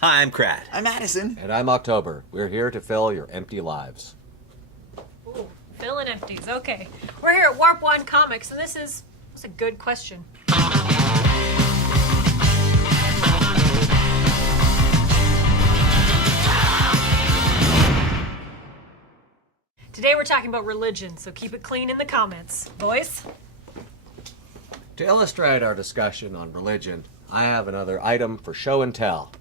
Hi, I'm Crad. I'm Addison. And I'm October. We're here to fill your empty lives. Ooh, filling empties. Okay. We're here at Warp 1 Comics, and this is a good question. Today we're talking about religion, so keep it clean in the comments. Boys? To illustrate our discussion on religion, I have another item for show and tell.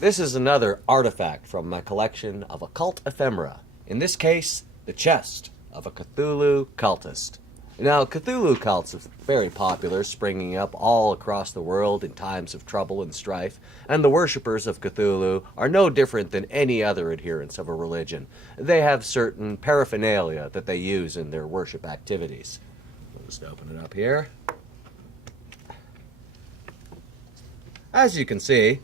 This is another artifact from my collection of occult ephemera. In this case, the chest of a Cthulhu Cultist. Now, Cthulhu cults are very popular, springing up all across the world in times of trouble and strife, and the worshippers of Cthulhu are no different than any other adherents of a religion. They have certain paraphernalia that they use in their worship activities. We'll just open it up here. As you can see,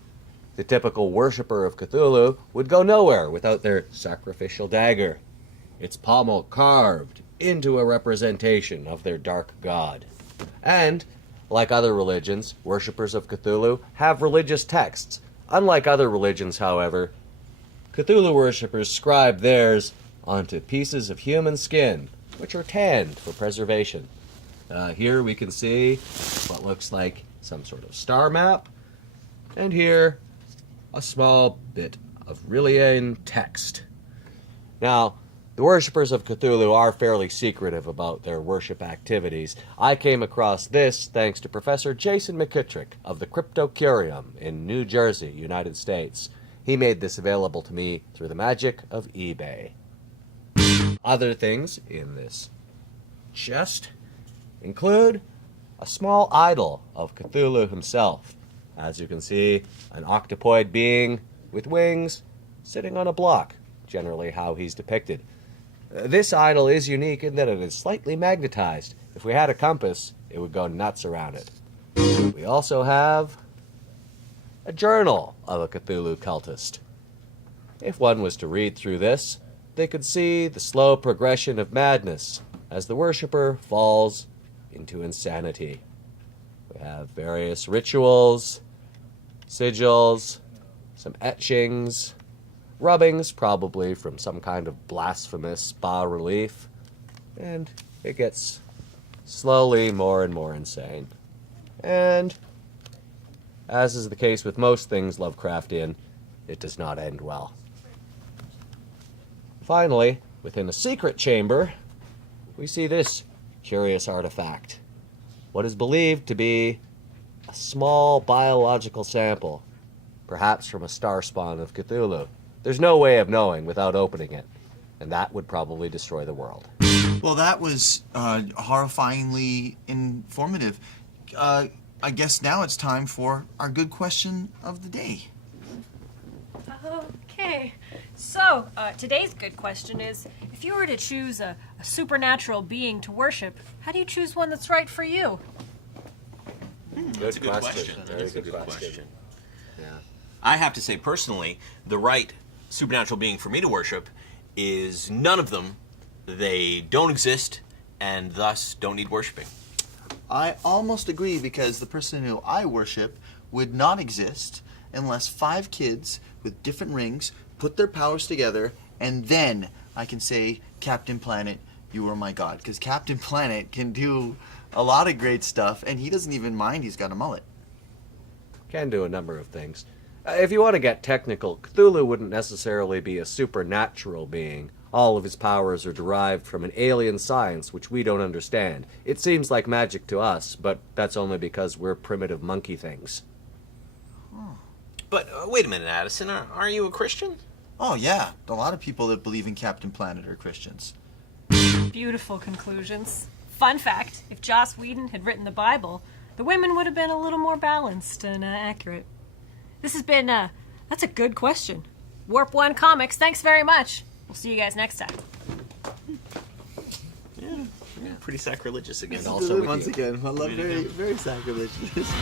the typical worshipper of Cthulhu would go nowhere without their sacrificial dagger. It's pommel carved into a representation of their dark god. And, like other religions, worshippers of Cthulhu have religious texts. Unlike other religions, however, Cthulhu worshippers scribe theirs onto pieces of human skin, which are tanned for preservation. Here we can see what looks like some sort of star map, and here a small bit of Rillian text. Now, the worshippers of Cthulhu are fairly secretive about their worship activities. I came across this thanks to Professor Jason McKittrick of the Cryptocurium in New Jersey, United States. He made this available to me through the magic of eBay. Other things in this chest include a small idol of Cthulhu himself. As you can see, an octopoid being with wings sitting on a block, generally how he's depicted. This idol is unique in that it is slightly magnetized. If we had a compass, it would go nuts around it. We also have a journal of a Cthulhu cultist. If one was to read through this, they could see the slow progression of madness as the worshipper falls into insanity. We have various rituals, sigils, some etchings, rubbings, probably from some kind of blasphemous bas-relief, and it gets slowly more and more insane. And, as is the case with most things Lovecraftian, it does not end well. Finally, within a secret chamber, we see this curious artifact. What is believed to be a small biological sample, perhaps from a star spawn of Cthulhu. There's no way of knowing without opening it, and that would probably destroy the world. Well, that was horrifyingly informative. I guess now it's time for our good question of the day. Okay. So, today's good question is, if you were to choose a supernatural being to worship, how do you choose one that's right for you? That's a good question. Very good question. Yeah. I have to say, personally, the right supernatural being for me to worship is none of them. They don't exist, and thus don't need worshiping. I almost agree, because the person who I worship would not exist unless 5 kids with different rings put their powers together, and then I can say, Captain Planet, you are my god. Because Captain Planet can do a lot of great stuff, and he doesn't even mind he's got a mullet. Can do a number of things. If you want to get technical, Cthulhu wouldn't necessarily be a supernatural being. All of his powers are derived from an alien science which we don't understand. It seems like magic to us, but that's only because we're primitive monkey things. But wait a minute, Addison, are you a Christian? Oh yeah, a lot of people that believe in Captain Planet are Christians. Beautiful conclusions. Fun fact, if Joss Whedon had written the Bible, the women would have been a little more balanced and accurate. This has been, that's a good question. Warp 1 Comics, thanks very much. We'll see you guys next time. Yeah, pretty sacrilegious again. Also with once you. again, I love very sacrilegious.